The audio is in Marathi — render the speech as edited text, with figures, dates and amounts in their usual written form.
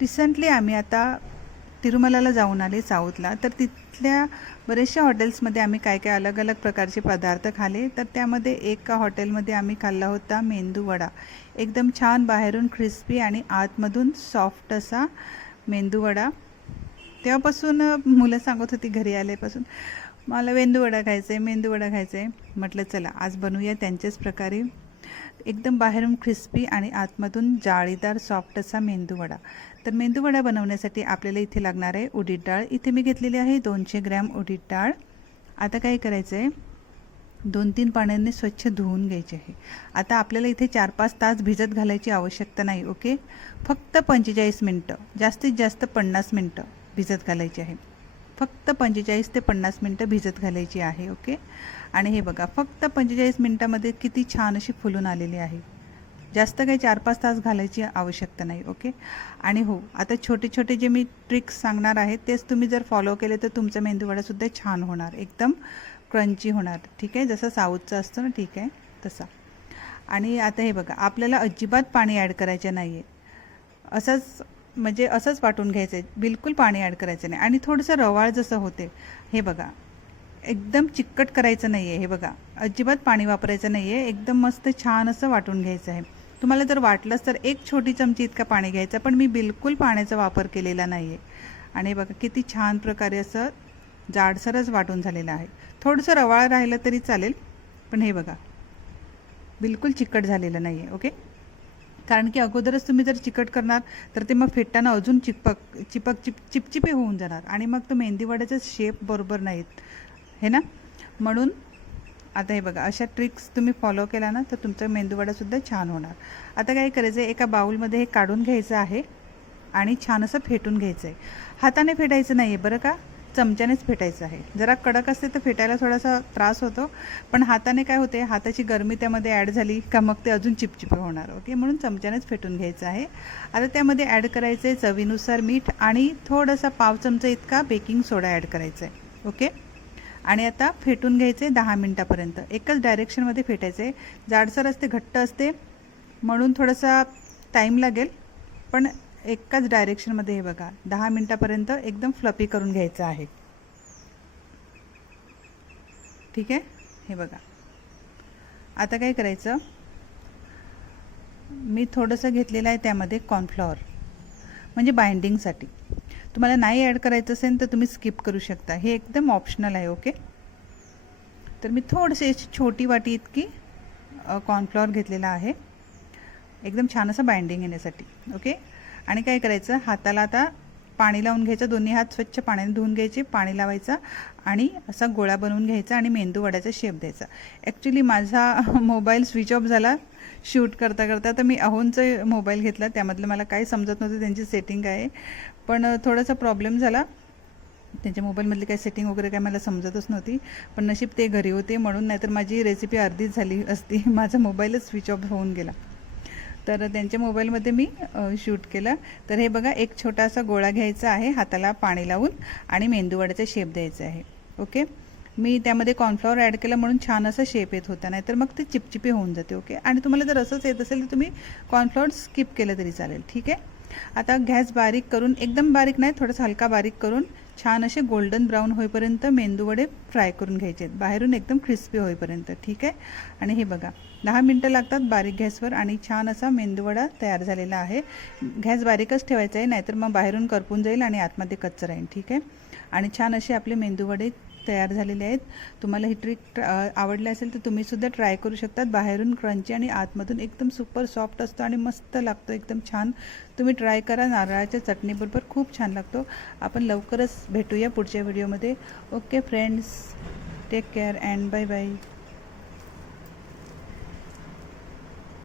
रिसेंटली आम्ही आता तिरुमलाला जाऊन आले साऊथला. तर तिथल्या बऱ्याचशा हॉटेल्समध्ये आम्ही काय काय अलग अलग प्रकारचे पदार्थ खाले. तर त्यामध्ये एका हॉटेलमध्ये आम्ही खाल्ला होता मेंदू वडा. एकदम छान, बाहेरून क्रिस्पी आणि आतमधून सॉफ्ट असा मेंदू वडा. तेव्हापासून मुलं सांगत होती घरी आल्यापासून, मला मेंदू वडा खायचा आहे, मेंदू वडा खायचा आहे. म्हटलं चला आज बनवूया त्यांच्याच प्रकारे. एकदम बाहेरून क्रिस्पी आणि आतमधून जाळीदार सॉफ्ट असा मेंदू वडा. तर मेंदू वडा बनवण्यासाठी आपल्याला इथे लागणार आहे उडीद डाळ. इथे मी घेतलेली आहे 200 ग्रॅम उडीद डाळ. आता काय करायचं आहे, 2-3 पाण्याने स्वच्छ धुवून घ्यायचे आहे. आता आपल्याला इथे 4-5 तास भिजत घालायची आवश्यकता नाही. ओके, फक्त 45 मिनटं, जास्तीत जास्त 50 मिनटं भिजत घालायची आहे. फक्त 45 ते 50 मिनटं भिजत घालायची आहे. ओके, आणि हे बघा फक्त 45 मिनटामध्ये किती छान अशी फुलून आलेली आहे. जास्त काही 4-5 तास घालायची आवश्यकता नाही. ओके, आणि हो, आता छोटे छोटे जे मी ट्रिक्स सांगणार आहे तेच तुम्ही जर फॉलो केले तर तुमचा मेंदूवडासुद्धा छान होणार, एकदम क्रंची होणार. ठीक आहे, जसं साऊथचं असतं ना, ठीक आहे तसा. आणि आता हे बघा, आपल्याला अजिबात पाणी ॲड करायचं नाही आहे. असंच वाटून घ्यायचं आहे, बिलकुल पाणी ॲड करायचं नाही. आणि थोडंसं रवाळ जसं होते, हे बघा एकदम चिकट करायचं नाही आहे. हे बघा अजिबात पाणी वापरायचं नाही आहे. एकदम मस्त छान असं वाटून घ्यायचं आहे. तुम्हाला जर वाटलंच तर 1 छोटी चमची इतका पाणी घ्यायचं, पण मी बिलकुल पाण्याचा वापर केलेला नाही आहे. आणि बघा किती छान प्रकारे असं जाडसरच वाटून झालेलं आहे. थोडंसं रवाळ राहिलं तरी चालेल, पण हे बघा बिलकुल चिकट झालेलं नाही आहे. ओके, कारण की अगोदरच तुम्ही जर चिकट करणार तर ते मग फेटताना अजून चिपचिपे होऊन जाणार आणि मग तो मेंदीवड्याचा शेप बरोबर नाहीत हे ना. म्हणून आता हे बघा, अशा ट्रिक्स तुम्ही फॉलो केला ना तर तुमचा मेंदूवडासुद्धा छान होणार. आता काय करायचं आहे, एका बाउलमध्ये हे काढून घ्यायचं आहे आणि छान असं फेटून घ्यायचं आहे. हाताने फेटायचं नाही आहे बरं का, चमच्यानेच फेटायचं आहे. जरा कडक असते तर फेटायला थोडासा त्रास होतो, पण हाताने काय होते, हाताची गरमी त्यामध्ये ॲड झाली का मग ते अजून चिपचिपे होणार. ओके, म्हणून चमच्यानेच फेटून घ्यायचं आहे. आता त्यामध्ये ॲड करायचं आहे चवीनुसार मीठ आणि थोडासा पाव चमचा इतका बेकिंग सोडा ॲड करायचा आहे. ओके, आणि आता फेटून घ्यायचे 10 मिनटापर्यंत. एकच डायरेक्शनमध्ये फेटायचे. जाडसर असते, घट्ट असते, म्हणून थोडासा टाईम लागेल, पण एकाच डायरेक्शनमध्ये हे बघा 10 मिनटापर्यंत एकदम फ्लफी करून घ्यायचं आहे. ठीक आहे, हे बघा. आता काय करायचं, मी थोडंसं घेतलेलं आहे त्यामध्ये कॉर्नफ्लॉवर, म्हणजे बाइंडिंगसाठी. तुम्हाला नाही ॲड करायचं असेल तर तुम्ही स्किप करू शकता, हे एकदम ऑप्शनल आहे. ओके, तर मी थोडीशी छोटी वाटी इतकी कॉर्नफ्लॉवर घेतलेला आहे, एकदम छान असं बाइंडिंग येण्यासाठी. ओके, आणि काय करायचं, हाताला आता पाणी लावून घ्यायचं, दोन्ही हात स्वच्छ पाण्याने धुवून घ्यायचे, पाणी लावायचा आणि असा गोळा बनवून घ्यायचा आणि मेंदू वड्याचा शेप द्यायचा. ॲक्च्युली माझा मोबाईल स्विच ऑफ झाला शूट करता करता, तर मी अहोनचा मोबाईल घेतला, त्यामधलं मला काही समजत नव्हतं त्यांची सेटिंग आहे, पण थोडासा प्रॉब्लेम झाला. त्यांच्या मोबाईलमधली काही सेटिंग वगैरे काय मला समजतच नव्हती, पण नशीब ते घरी होते म्हणून, नाहीतर माझी रेसिपी अर्धीच झाली असती. माझा मोबाईलच स्विच ऑफ होऊन गेला, तर त्यांच्या मोबाईलमध्ये मी शूट केलं. तर हे बघा, एक छोटासा गोळा घ्यायचा आहे, हाताला पाणी लावून आणि मेंदूवड्याचा शेप द्यायचा आहे. ओके, मी त्यामध्ये कॉर्नफ्लॉवर ॲड केलं म्हणून छान असा शेप येत होता, नाहीतर मग ते चिपचिपे होऊन जाते. ओके, आणि तुम्हाला जर असंच येत असेल तर तुम्ही कॉर्नफ्लॉवर स्किप केलं तरी चालेल. ठीक आहे, आता गॅस बारीक करून, एकदम बारीक नाही, थोडंसं हलका बारीक करून छान असे गोल्डन ब्राऊन होईपर्यंत मेंदूवडे फ्राय करून घ्यायचे आहेत, बाहेरून एकदम क्रिस्पी होईपर्यंत. ठीक आहे, आणि हे बघा 10 मिनटं लागतात बारीक गॅसवर आणि छान असा मेंदूवडा तयार झालेला आहे. गॅस बारीकच ठेवायचा आहे, नाहीतर मग बाहेरून करपून जाईल आणि आतमध्ये कच्चं राहील. ठीक आहे, आणि छान असे आपले मेंदूवडे तयार झालेले आहेत. तुम्हाला ही ट्रिक आवडली असेल तर तुम्हीसुद्धा ट्राय करू शकतात. बाहेरून क्रंची आणि आतमधून एकदम सुपर सॉफ्ट असतो आणि मस्त लागतो, एकदम छान. तुम्ही ट्राय करा, नारळाच्या चटणीबरोबर खूप छान लागतो. आपण लवकरच भेटूया पुढच्या व्हिडिओमध्ये. Okay friends, take care and bye bye.